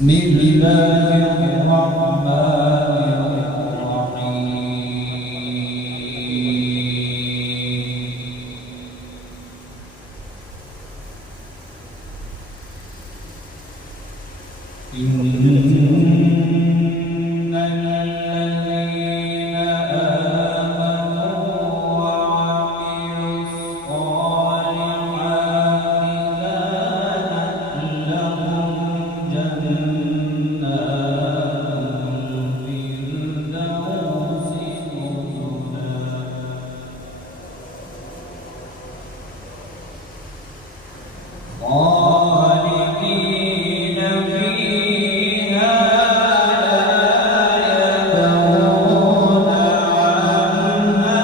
بسم الله الرحمن الرحيم إن الذين آمنوا وعملوا الصالحات كانت لهم جنات الفردوس نزلا خالدين فيها لا يبغون عنها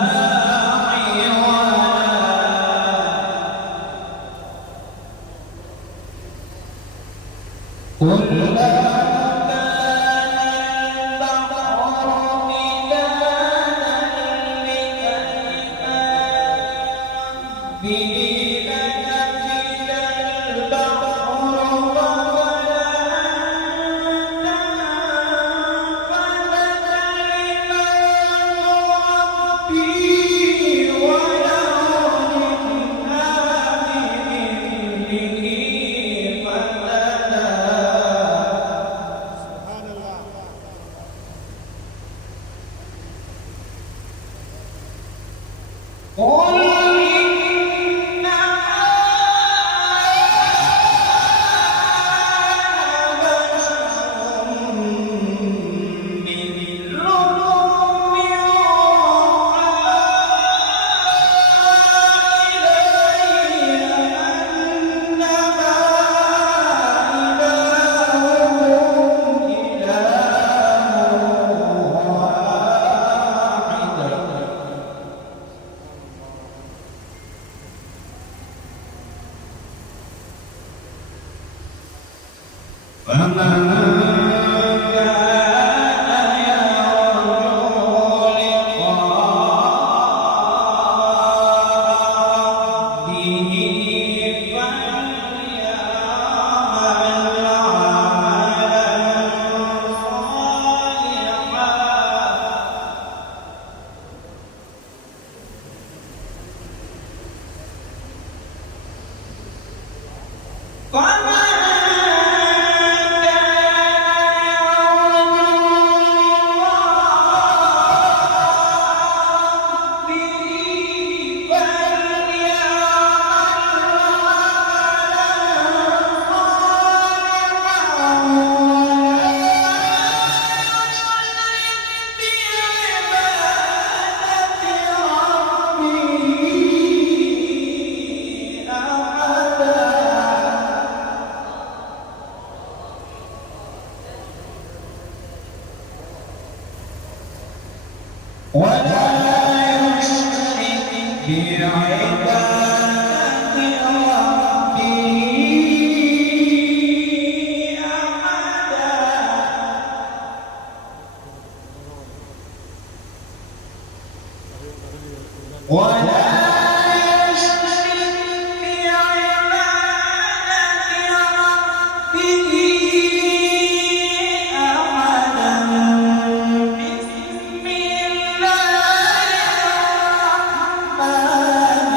حولا كلما كان البحر مدادا لكلمات ربه لنفد البحر قبل أن تنفد كلمات ربي ولو جئنا بمثله مددا قل إنما أنا بشر مثلكم يوحى إلي أنما إلهكم إله واحد فمن كان يرجو لقاء ربه فليعمل عملا صالحا ولا يشرك بعبادة ربه أحدا ولا يشرك بعبادة ربه أحدا بسم الله الرحمن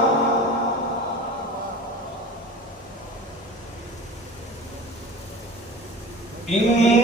الرحيم إنا أعطيناك الكوثر